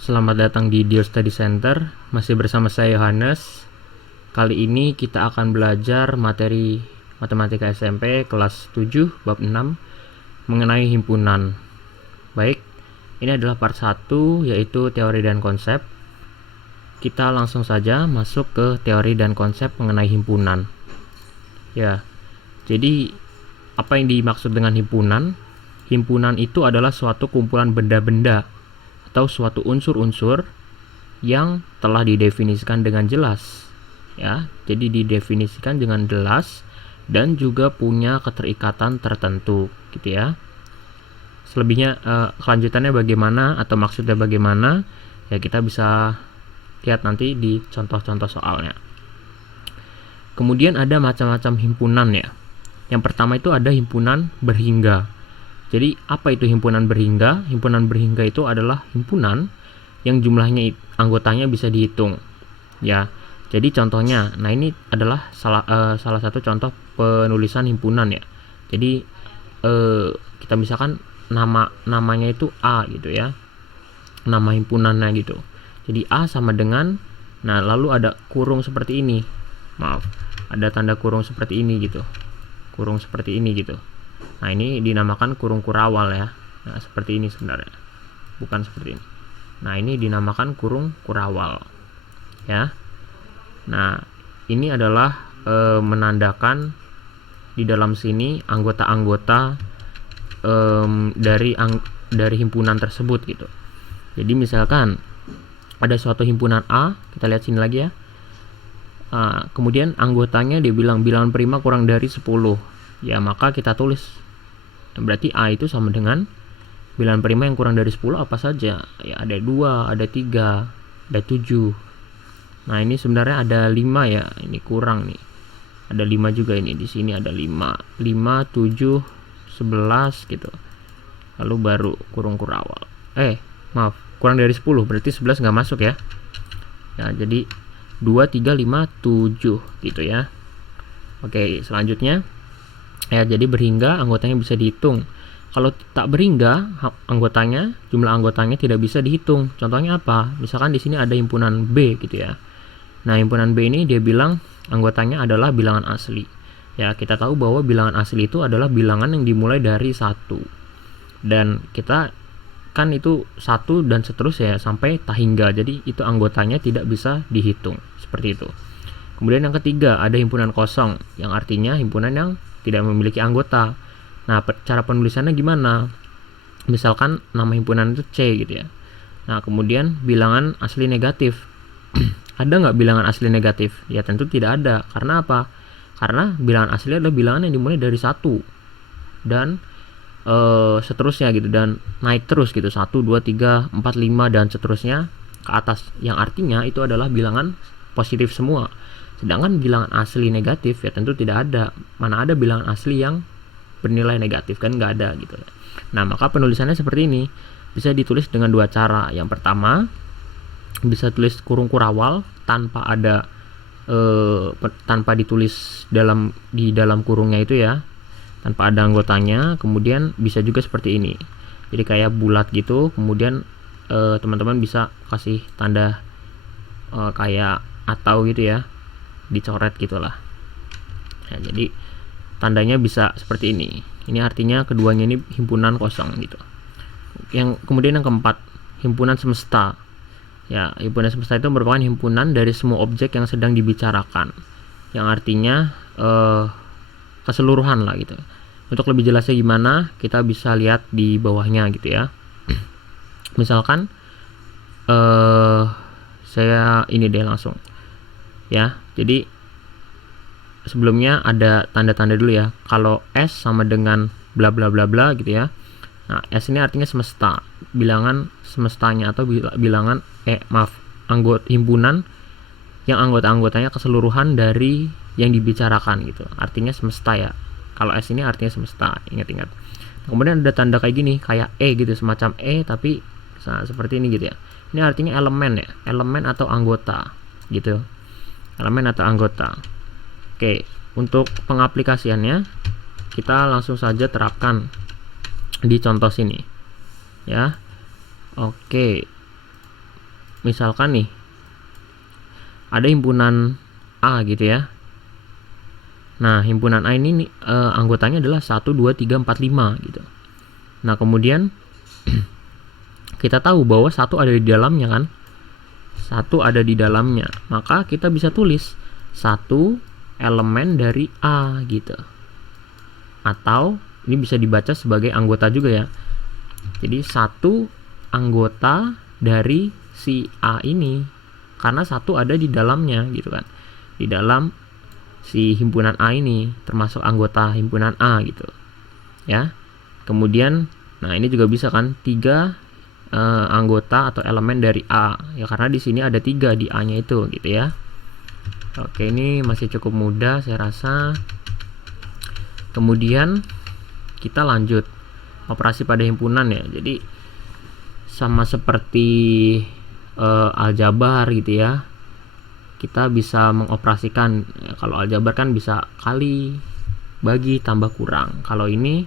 Selamat datang di Dear Study Center. Masih bersama saya Yohanes. Kali ini kita akan belajar materi Matematika SMP kelas 7 bab 6 mengenai himpunan. Baik, ini adalah part 1 yaitu teori dan konsep. Kita langsung saja masuk ke teori dan konsep mengenai himpunan. Ya. Jadi apa yang dimaksud dengan himpunan? Himpunan itu adalah suatu kumpulan benda-benda atau suatu unsur-unsur yang telah didefinisikan dengan jelas, ya. Jadi didefinisikan dengan jelas dan juga punya keterikatan tertentu, gitu ya. Selebihnya kelanjutannya bagaimana atau maksudnya bagaimana, ya kita bisa lihat nanti di contoh-contoh soalnya. Kemudian ada macam-macam himpunan, ya. Yang pertama itu ada himpunan berhingga. Jadi apa itu himpunan berhingga? Himpunan berhingga itu adalah himpunan yang jumlahnya anggotanya bisa dihitung. Ya. Jadi contohnya, nah ini adalah salah satu contoh penulisan himpunan, ya. Jadi kita misalkan namanya itu A gitu ya. Nama himpunannya gitu. Jadi A sama dengan, nah lalu ada kurung seperti ini. Maaf, ada tanda kurung seperti ini gitu. Kurung seperti ini gitu. Nah ini dinamakan kurung kurawal, ya. Nah seperti ini sebenarnya, bukan seperti ini. Nah ini dinamakan kurung kurawal, ya. Nah ini adalah menandakan di dalam sini anggota-anggota dari himpunan tersebut gitu. Jadi misalkan ada suatu himpunan A, kita lihat sini lagi ya. Kemudian anggotanya dia bilang bilangan prima kurang dari 10. Ya, maka kita tulis berarti A itu sama dengan bilangan prima yang kurang dari 10 apa saja? Ya, ada 2, ada 3, ada 7. Nah, ini sebenarnya ada 5 ya. Ini kurang nih. Ada 5 juga ini. Di sini ada 5. 5, 7, 11 gitu. Lalu baru kurung kurawal. Maaf, kurang dari 10. Berarti 11 nggak masuk ya. Ya, jadi 2, 3, 5, 7 gitu ya. Oke, selanjutnya ya, jadi berhingga anggotanya bisa dihitung. Kalau tak berhingga, jumlah anggotanya tidak bisa dihitung. Contohnya apa? Misalkan di sini ada himpunan B gitu ya. Nah, himpunan B ini dia bilang anggotanya adalah bilangan asli. Ya, kita tahu bahwa bilangan asli itu adalah bilangan yang dimulai dari 1. Dan kita kan itu 1 dan seterusnya sampai tak hingga. Jadi itu anggotanya tidak bisa dihitung. Seperti itu. Kemudian yang ketiga, ada himpunan kosong, yang artinya himpunan yang tidak memiliki anggota. Nah, cara penulisannya gimana? Misalkan nama himpunan itu C gitu ya. Nah, kemudian bilangan asli negatif. Ada nggak bilangan asli negatif? Ya tentu tidak ada. Karena apa? Karena bilangan asli adalah bilangan yang dimulai dari 1 dan seterusnya gitu, dan naik terus gitu, 1, 2, 3, 4, 5 dan seterusnya ke atas, yang artinya itu adalah bilangan positif semua. Sedangkan bilangan asli negatif ya tentu tidak ada. Mana ada bilangan asli yang bernilai negatif, kan nggak ada gitu. Nah, maka penulisannya seperti ini. Bisa ditulis dengan 2 cara. Yang pertama, bisa tulis kurung kurawal tanpa ada tanpa ditulis di dalam kurungnya itu ya, tanpa ada anggotanya. Kemudian bisa juga seperti ini. Jadi kayak bulat gitu. Kemudian teman-teman bisa kasih tanda kayak atau gitu ya, dicoret gitulah. Nah, jadi tandanya bisa seperti ini. Ini artinya keduanya ini himpunan kosong gitu. Kemudian yang keempat, himpunan semesta. Ya, himpunan semesta itu merupakan himpunan dari semua objek yang sedang dibicarakan. Yang artinya keseluruhan lah gitu. Untuk lebih jelasnya gimana, kita bisa lihat di bawahnya gitu ya. Misalkan saya ini deh langsung. Ya, jadi sebelumnya ada tanda-tanda dulu ya. Kalau S sama dengan bla bla bla bla gitu ya. Nah, S ini artinya semesta, bilangan semestanya atau bilangan himpunan yang anggota-anggotanya keseluruhan dari yang dibicarakan gitu. Artinya semesta ya. Kalau S ini artinya semesta, ingat-ingat. Kemudian ada tanda kayak gini, kayak E gitu, semacam E tapi seperti ini gitu ya. Ini artinya elemen ya, elemen atau anggota gitu. Elemen atau anggota. Oke, untuk pengaplikasiannya kita langsung saja terapkan di contoh sini ya. Oke, misalkan nih ada himpunan A gitu ya. Nah, himpunan A ini anggotanya adalah 1, 2, 3, 4, 5 gitu. Nah, kemudian kita tahu bahwa 1 ada di dalamnya kan. 1 ada di dalamnya. Maka kita bisa tulis 1 elemen dari A gitu. Atau ini bisa dibaca sebagai anggota juga ya. Jadi 1 anggota dari si A ini. Karena 1 ada di dalamnya gitu kan. Di dalam si himpunan A ini, termasuk anggota himpunan A gitu ya. Kemudian nah ini juga bisa kan 3 anggota atau elemen dari A ya, karena di sini ada 3 di A nya itu gitu ya. Oke, ini masih cukup mudah saya rasa. Kemudian kita lanjut operasi pada himpunan ya. Jadi sama seperti aljabar gitu ya, kita bisa mengoperasikan. Kalau aljabar kan bisa kali, bagi, tambah, kurang. Kalau ini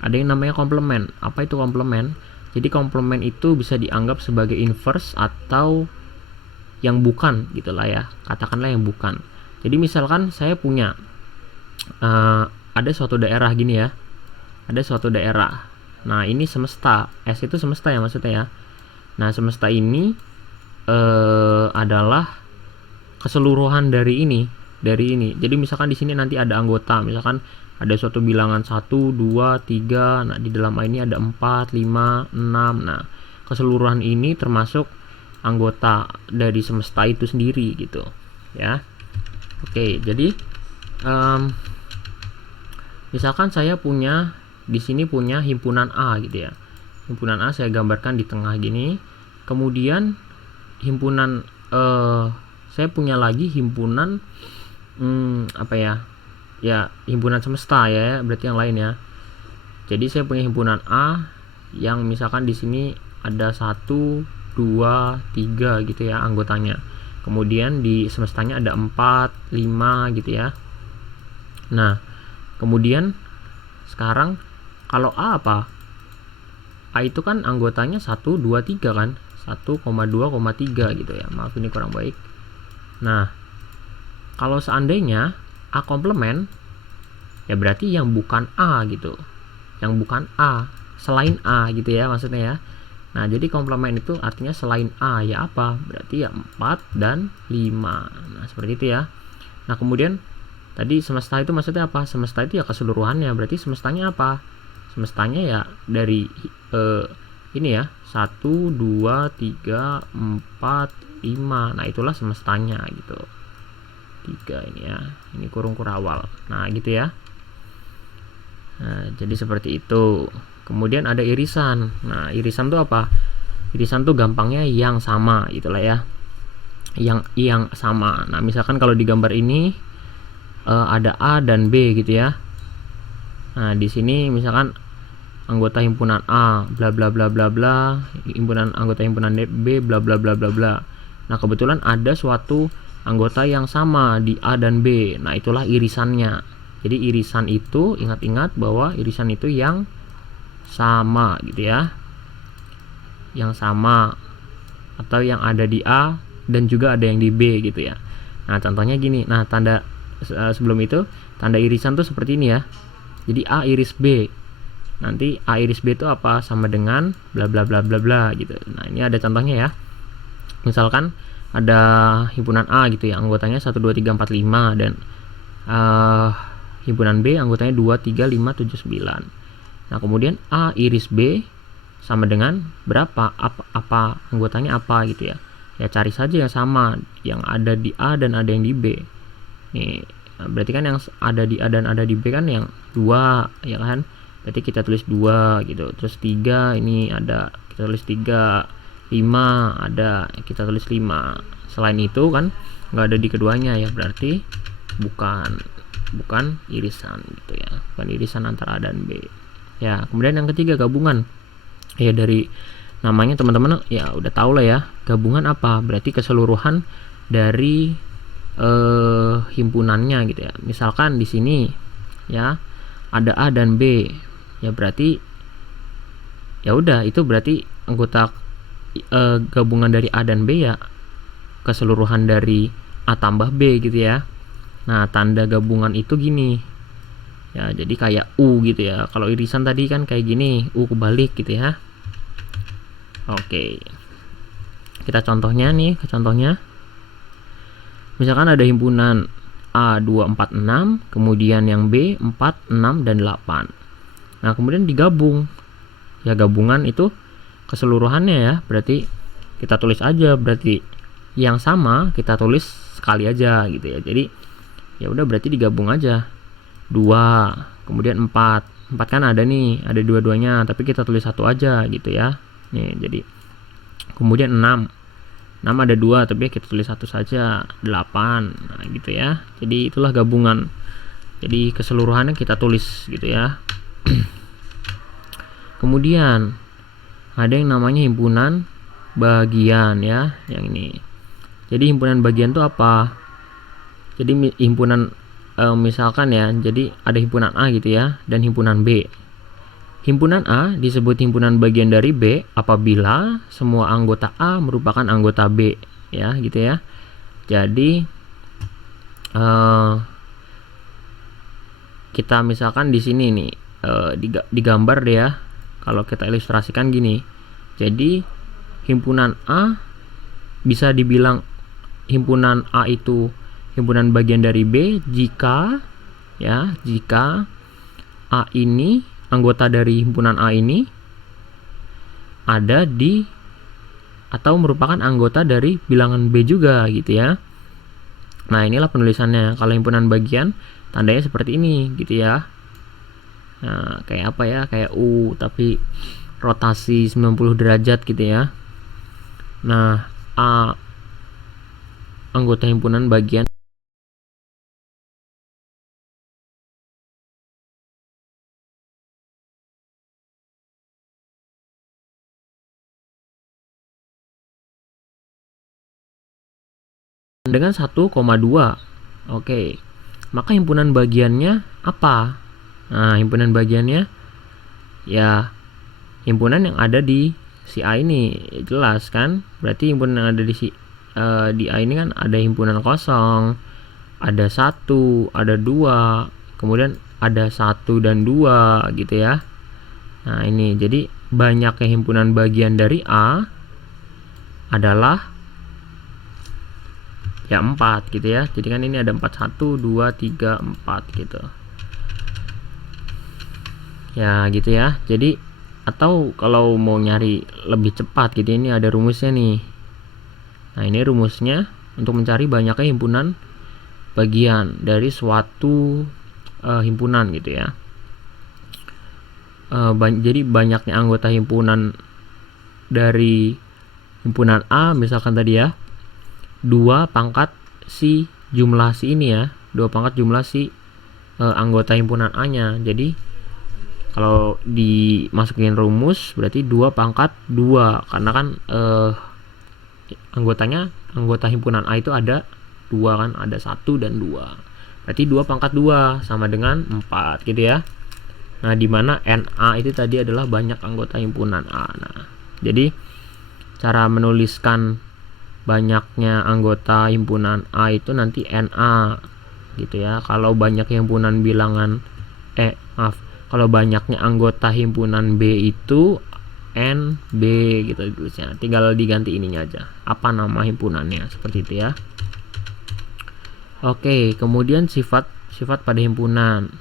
ada yang namanya komplement. Apa itu komplement? Jadi komplement itu bisa dianggap sebagai inverse atau yang bukan gitulah ya, katakanlah yang bukan. Jadi misalkan saya punya ada suatu daerah gini ya, ada suatu daerah. Nah ini semesta, S itu semesta ya maksudnya ya. Nah semesta ini adalah keseluruhan dari ini. Jadi misalkan di sini nanti ada anggota, misalkan ada suatu bilangan 1, 2, 3. Nah, di dalam ini ada 4, 5, 6. Nah, keseluruhan ini termasuk anggota dari semesta itu sendiri gitu, ya. Oke, jadi misalkan saya punya di sini punya himpunan A gitu ya. Himpunan A saya gambarkan di tengah gini. Kemudian himpunan saya punya lagi himpunan apa ya? Ya, himpunan semesta ya, berarti yang lain ya. Jadi saya punya himpunan A yang misalkan di sini ada 1, 2, 3 gitu ya anggotanya. Kemudian di semestanya ada 4, 5 gitu ya. Nah, kemudian sekarang kalau A apa? A itu kan anggotanya 1, 2, 3 kan. 1,2,3 gitu ya. Maaf ini kurang baik. Nah, kalau seandainya A komplement, ya berarti yang bukan A gitu. Yang bukan A, selain A gitu ya maksudnya ya. Nah, jadi komplement itu artinya selain A ya apa? Berarti ya 4 dan 5. Nah, seperti itu ya. Nah, kemudian tadi semesta itu maksudnya apa? Semesta itu ya keseluruhannya. Berarti semestanya apa? Semestanya ya dari ini ya, 1, 2, 3, 4, 5. Nah, itulah semestanya gitu. 3 ini ya, ini kurung kurawal. Nah gitu ya. Nah, jadi seperti itu. Kemudian ada irisan. Nah irisan tuh apa? Irisan tuh gampangnya yang sama gitulah ya, yang sama. Nah misalkan kalau di gambar ini ada A dan B gitu ya. Nah di sini misalkan anggota himpunan A bla bla bla bla bla, anggota himpunan B bla bla bla bla bla. Nah kebetulan ada suatu anggota yang sama di A dan B. Nah itulah irisannya. Jadi irisan itu, ingat-ingat bahwa irisan itu yang sama gitu ya, yang sama atau yang ada di A dan juga ada yang di B gitu ya. Nah contohnya gini. Nah tanda sebelum itu tanda irisan tuh seperti ini ya. Jadi A iris B, nanti A iris B itu apa? Sama dengan bla bla bla bla bla gitu. Nah ini ada contohnya ya. Misalkan ada himpunan A gitu ya, anggotanya 1, 2, 3, 4, 5 dan himpunan B anggotanya 2, 3, 5, 7, 9. Nah kemudian A iris B sama dengan berapa? Apa anggotanya apa gitu ya. Ya cari saja yang sama, yang ada di A dan ada yang di B. Nih berarti kan yang ada di A dan ada di B kan yang 2 ya kan. Berarti kita tulis 2 gitu. Terus 3 ini ada, kita tulis 3. 5 ada, kita tulis 5. Selain itu kan nggak ada di keduanya ya, berarti bukan irisan gitu ya, bukan irisan antara A dan B ya. Kemudian yang ketiga gabungan ya, dari namanya teman-teman ya udah tahu lah ya, gabungan apa? Berarti keseluruhan dari himpunannya gitu ya. Misalkan di sini ya ada A dan B ya, berarti ya udah itu berarti anggota gabungan dari A dan B ya keseluruhan dari A tambah B gitu ya. Nah, tanda gabungan itu gini ya, jadi kayak U gitu ya. Kalau irisan tadi kan kayak gini, U kebalik gitu ya. Oke, kita contohnya nih, ke contohnya misalkan ada himpunan A 2, 4, 6, kemudian yang B 4, 6, dan 8. Nah, kemudian digabung ya, gabungan itu keseluruhannya ya, berarti kita tulis aja, berarti yang sama kita tulis sekali aja gitu ya. Jadi ya udah, berarti digabung aja 2, kemudian 4 kan ada nih, ada dua-duanya, tapi kita tulis satu aja gitu ya. Nih, jadi kemudian 6 ada 2, tapi kita tulis satu saja, 8. Nah gitu ya, jadi itulah gabungan, jadi keseluruhannya kita tulis gitu ya. Kemudian ada yang namanya himpunan bagian ya, yang ini. Jadi himpunan bagian itu apa? Jadi himpunan misalkan ya, jadi ada himpunan A gitu ya, dan himpunan B. Himpunan A disebut himpunan bagian dari B apabila semua anggota A merupakan anggota B ya, gitu ya. Jadi kita misalkan di sini nih digambar deh ya. Kalau kita ilustrasikan gini. Jadi himpunan A bisa dibilang himpunan A itu himpunan bagian dari B jika A ini, anggota dari himpunan A ini ada di atau merupakan anggota dari bilangan B juga gitu ya. Nah, inilah penulisannya. Kalau himpunan bagian tandanya seperti ini gitu ya. Nah, kayak apa ya? Kayak U tapi rotasi 90 derajat gitu ya. Nah, A anggota himpunan bagian dengan 1,2. Oke. Maka himpunan bagiannya apa? Nah, himpunan bagiannya ya himpunan yang ada di si A ini, jelas kan? Berarti himpunan yang ada di A ini kan ada himpunan kosong, ada 1, ada 2, kemudian ada 1 dan 2 gitu ya. Nah, ini jadi banyaknya himpunan bagian dari A adalah ya 4 gitu ya. Jadi kan ini ada 4, 1, 2, 3, 4 gitu ya, gitu ya. Jadi atau kalau mau nyari lebih cepat gitu, ini ada rumusnya nih. Nah, ini rumusnya untuk mencari banyaknya himpunan bagian dari suatu himpunan gitu ya. Jadi banyaknya anggota himpunan dari himpunan A misalkan tadi ya 2 pangkat si jumlah si ini ya, 2 pangkat jumlah si anggota himpunan A nya. Jadi kalau dimasukin rumus berarti 2 pangkat 2, karena kan anggota himpunan A itu ada 2 kan, ada 1 dan 2. Berarti 2 pangkat 2 sama dengan 4 gitu ya. Nah, dimana NA itu tadi adalah banyak anggota himpunan A. Nah, jadi cara menuliskan banyaknya anggota himpunan A itu nanti NA gitu ya. Kalau banyak himpunan bilangan kalau banyaknya anggota himpunan B itu NB gitu tulisnya. Tinggal diganti ininya aja. Apa nama himpunannya, seperti itu ya. Oke, kemudian sifat pada himpunan.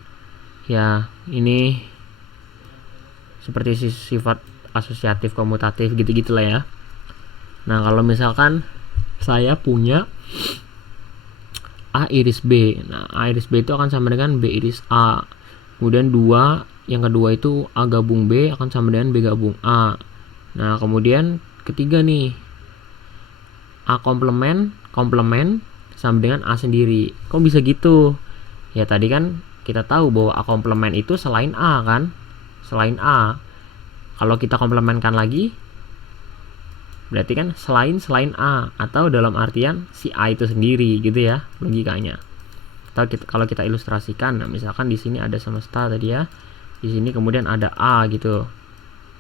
Ya, ini seperti sifat asosiatif, komutatif gitu-gitulah ya. Nah, kalau misalkan saya punya A iris B. Nah, A iris B itu akan sama dengan B iris A. Kemudian yang kedua itu A gabung B akan sama dengan B gabung A. Nah, kemudian ketiga nih, A komplement sama dengan A sendiri. Kok bisa gitu? Ya tadi kan kita tahu bahwa A komplement itu selain A kan? Selain A. Kalau kita komplementkan lagi berarti kan selain A, atau dalam artian si A itu sendiri gitu ya logikanya. Atau kalau kita ilustrasikan, nah misalkan di sini ada semesta tadi ya, di sini kemudian ada A gitu.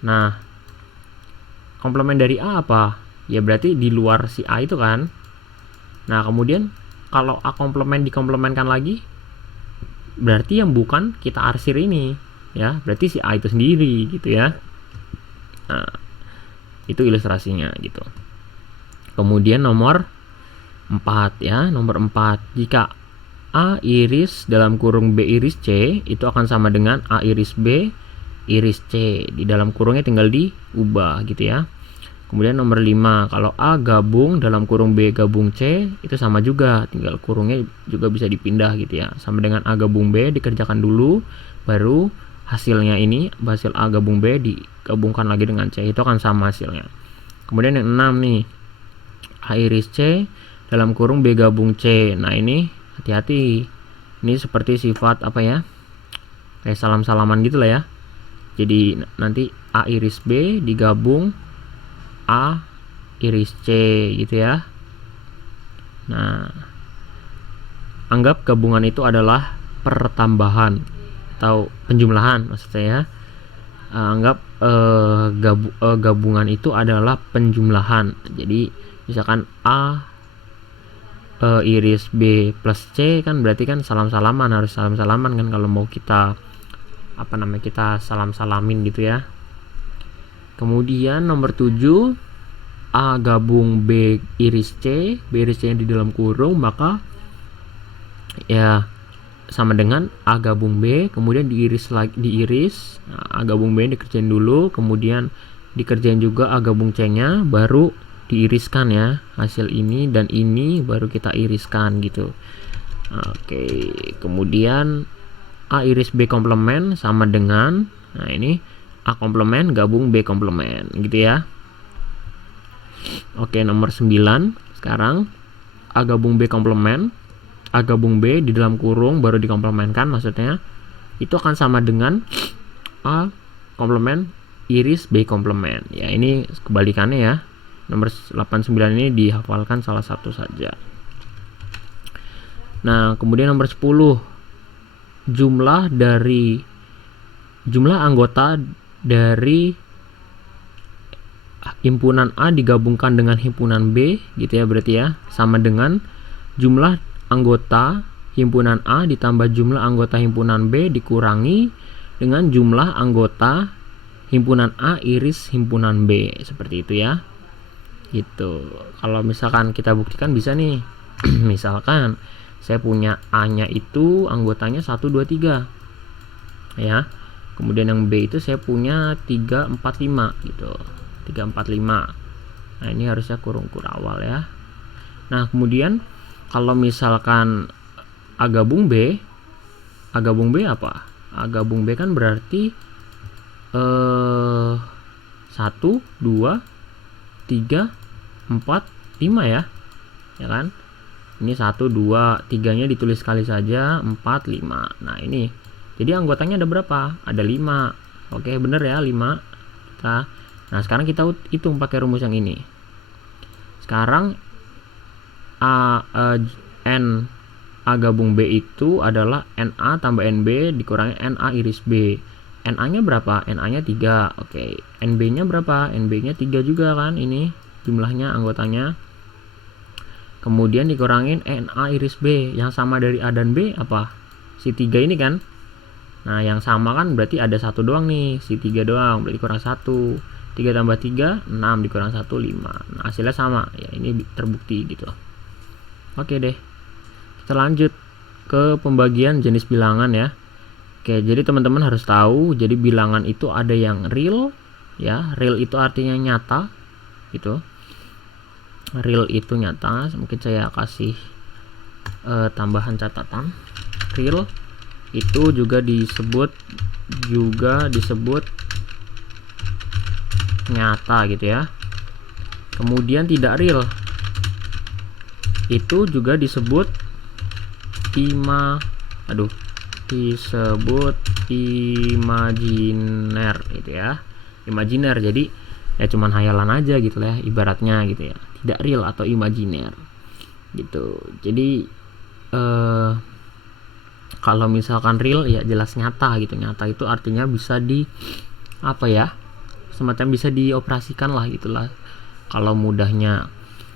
Nah, komplement dari A apa? Ya berarti di luar si A itu kan. Nah kemudian kalau A komplement dikomplementkan lagi, berarti yang bukan kita arsir ini, ya berarti si A itu sendiri gitu ya. Nah itu ilustrasinya gitu. Kemudian nomor 4 ya, nomor 4, jika A iris dalam kurung B iris C itu akan sama dengan A iris B iris C, di dalam kurungnya tinggal diubah gitu ya. Kemudian nomor 5, kalau A gabung dalam kurung B gabung C itu sama juga, tinggal kurungnya juga bisa dipindah gitu ya. Sama dengan A gabung B dikerjakan dulu, baru hasilnya ini hasil A gabung B digabungkan lagi dengan C, itu akan sama hasilnya. Kemudian yang 6 nih, A iris C dalam kurung B gabung C. Nah ini hati-hati, ini seperti sifat apa ya, kayak salam-salaman gitu lah ya. Jadi nanti A iris B digabung A iris C gitu ya. Nah, anggap gabungan itu adalah pertambahan atau penjumlahan maksudnya ya. Anggap gabungan itu adalah penjumlahan. Jadi misalkan A iris B plus C kan berarti kan salam-salaman, harus salam-salaman kan kalau mau kita kita salam-salamin gitu ya. Kemudian nomor 7, A gabung B iris C, B iris C yang di dalam kurung, maka ya sama dengan A gabung B, kemudian diiris lagi, A gabung B dikerjain dulu, kemudian dikerjain juga A gabung C nya, baru diiriskan ya, hasil ini dan ini baru kita iriskan gitu. Oke, kemudian A iris B komplement sama dengan, nah ini A komplement gabung B komplement gitu ya. Oke, nomor 9 sekarang, A gabung B komplement, A gabung B di dalam kurung baru dikomplementkan, maksudnya itu akan sama dengan A komplement iris B komplement ya. Ini kebalikannya ya. Nomor 89 ini dihafalkan salah satu saja. Nah kemudian nomor 10, jumlah anggota dari himpunan A digabungkan dengan himpunan B gitu ya, berarti ya sama dengan jumlah anggota himpunan A ditambah jumlah anggota himpunan B dikurangi dengan jumlah anggota himpunan A iris himpunan B, seperti itu ya. Gitu. Kalau misalkan kita buktikan bisa nih. Misalkan saya punya A-nya itu anggotanya 1 2 3. Ya. Kemudian yang B itu saya punya 3 4 5 gitu. 3 4 5. Nah, ini harusnya kurung awal ya. Nah, kemudian kalau misalkan A gabung B apa? A gabung B kan berarti 1 2 3 4 5 ya. Ya kan? Ini 1 2 3-nya ditulis sekali saja, 4 5. Nah, ini. Jadi anggotanya ada berapa? Ada 5. Oke, bener ya, 5. Nah, sekarang kita hitung pakai rumus yang ini. Sekarang N A gabung B itu adalah NA tambah NB dikurangi NA iris B. NA-nya berapa? NA-nya 3. Oke. NB-nya berapa? NB-nya 3 juga kan, ini jumlahnya anggotanya. Kemudian dikurangin NA iris B. Yang sama dari A dan B apa? Si 3 ini kan. Nah, yang sama kan berarti ada 1 doang nih, si 3 doang, berarti kurang 1. 3 tambah 3, 6 dikurang 1, 5. Nah, hasilnya sama. Ya, ini terbukti gitu. Oke deh. Kita lanjut ke pembagian jenis bilangan ya. Oke, jadi teman-teman harus tahu, jadi bilangan itu ada yang real ya. Real itu artinya nyata gitu. Real itu nyata. Mungkin saya kasih tambahan catatan. Real itu juga disebut nyata gitu ya. Kemudian tidak real itu juga disebut imajiner gitu ya. Imajiner, jadi ya cuman hayalan aja gitu lah ya, ibaratnya gitu ya. Tidak real atau imajiner gitu. Jadi kalau misalkan real ya jelas nyata gitu. Nyata itu artinya bisa semacam bisa dioperasikan lah gitulah kalau mudahnya.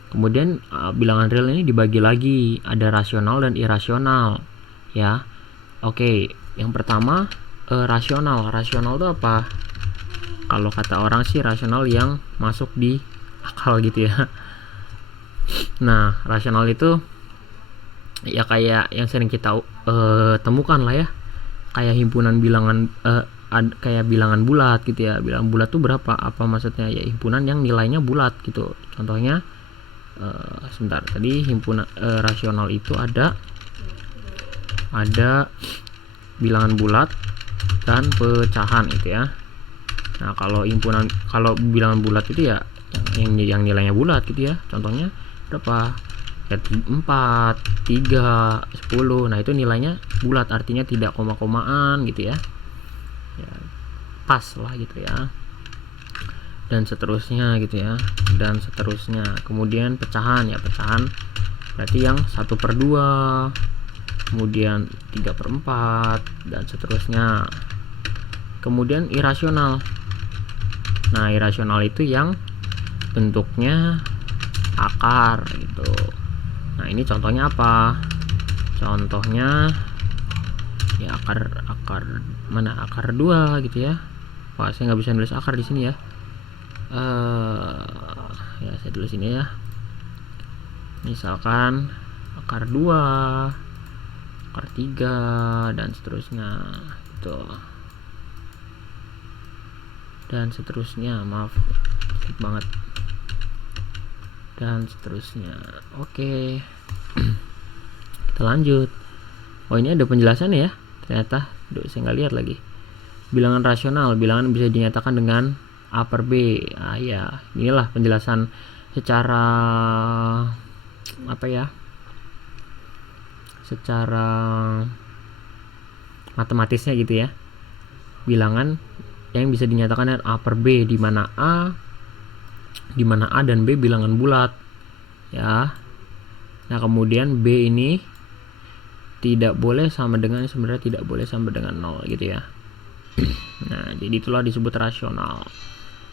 Kemudian bilangan real ini dibagi lagi, ada rasional dan irasional ya. Oke, yang pertama rasional. Rasional itu apa? Kalau kata orang sih rasional yang masuk di akal gitu ya. Nah, rasional itu ya kayak yang sering kita temukan lah ya, kayak himpunan bilangan kayak bilangan bulat gitu ya. Bilangan bulat tuh berapa? Apa maksudnya? Ya himpunan yang nilainya bulat gitu. Contohnya sebentar, tadi himpunan rasional itu ada bilangan bulat dan pecahan gitu ya. Nah, kalau bilangan bulat itu ya yang nilainya bulat gitu ya. Contohnya berapa? Ya 4, 3, 10. Nah, itu nilainya bulat, artinya tidak koma-komaan gitu ya. Ya, pas lah gitu ya. Dan seterusnya gitu ya. Dan seterusnya. Kemudian pecahan ya, pecahan berarti yang 1/2, kemudian 3/4 dan seterusnya. Kemudian irasional. Nah, irasional itu yang bentuknya akar gitu. Nah, ini contohnya apa? Contohnya ya akar mana? Akar 2 gitu ya. Wah, saya nggak bisa nulis akar di sini ya. Ya saya tulis sini ya. Misalkan akar 2, akar 3 dan seterusnya gitu. Dan seterusnya, maaf sedikit banget, dan seterusnya. Oke. Kita lanjut. Oh, ini ada penjelasan ya ternyata. Saya nggak lihat lagi. Bilangan rasional, bilangan bisa dinyatakan dengan A per B. Ya, inilah penjelasan secara apa ya, secara matematisnya gitu ya. Bilangan yang bisa dinyatakan dengan A per B, di mana A dan B bilangan bulat ya. Nah, kemudian B ini tidak boleh sama dengan, sebenarnya tidak boleh sama dengan 0 gitu ya. Nah, jadi itulah disebut rasional.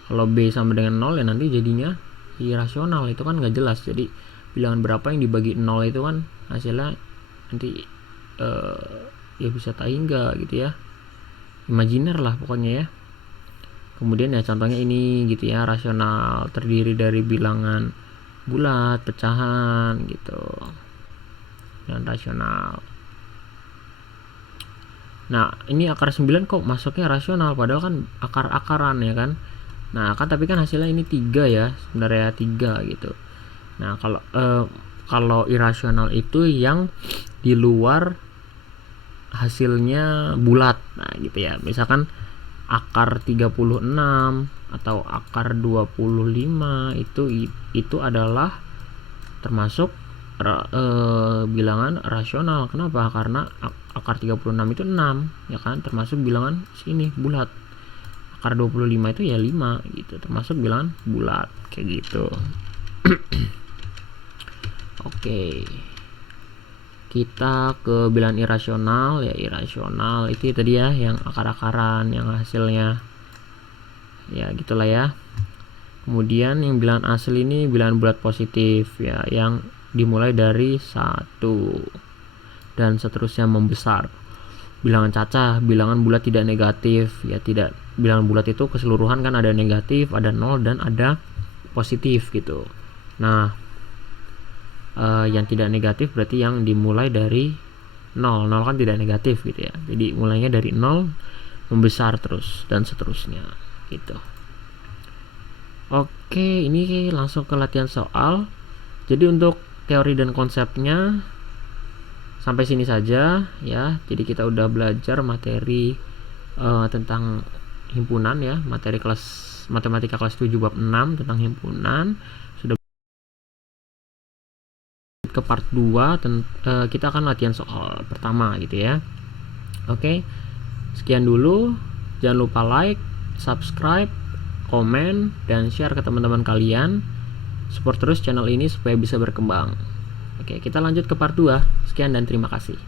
Kalau B sama dengan 0 ya nanti jadinya irasional, itu kan nggak jelas. Jadi bilangan berapa yang dibagi 0 itu kan hasilnya nanti ya bisa tak hingga gitu ya, imajiner lah pokoknya ya. Kemudian ya contohnya ini gitu ya, rasional terdiri dari bilangan bulat, pecahan gitu, dan rasional. Nah, ini akar 9 kok masuknya rasional, padahal kan akar-akaran ya kan. Nah, kan tapi kan hasilnya ini 3 ya, sebenarnya 3 gitu. Nah, kalau irasional itu yang di luar hasilnya bulat. Nah, gitu ya. Misalkan akar 36 atau akar 25 itu adalah termasuk bilangan rasional. Kenapa? Karena akar 36 itu 6 ya kan, termasuk bilangan sini bulat. Akar 25 itu ya 5 gitu, termasuk bilangan bulat kayak gitu. Oke. Kita ke bilangan irasional ya. Irasional itu tadi ya yang akar-akaran, yang hasilnya ya gitulah ya. Kemudian yang bilangan asli ini bilangan bulat positif ya, yang dimulai dari 1 dan seterusnya membesar. Bilangan cacah, bilangan bulat tidak negatif ya. Tidak, bilangan bulat itu keseluruhan kan ada negatif, ada 0 dan ada positif gitu. Nah, yang tidak negatif berarti yang dimulai dari 0. 0 kan tidak negatif gitu ya. Jadi mulainya dari 0 membesar terus dan seterusnya gitu. Oke, ini langsung ke latihan soal. Jadi untuk teori dan konsepnya sampai sini saja ya. Jadi kita udah belajar materi tentang himpunan ya, materi kelas matematika kelas 7 bab 6 tentang himpunan. Sudah ke part 2 kita akan latihan soal pertama gitu ya. Oke. Sekian dulu. Jangan lupa like, subscribe, komen, dan share ke teman-teman kalian. Support terus channel ini supaya bisa berkembang. Oke, kita lanjut ke part 2. Sekian dan terima kasih.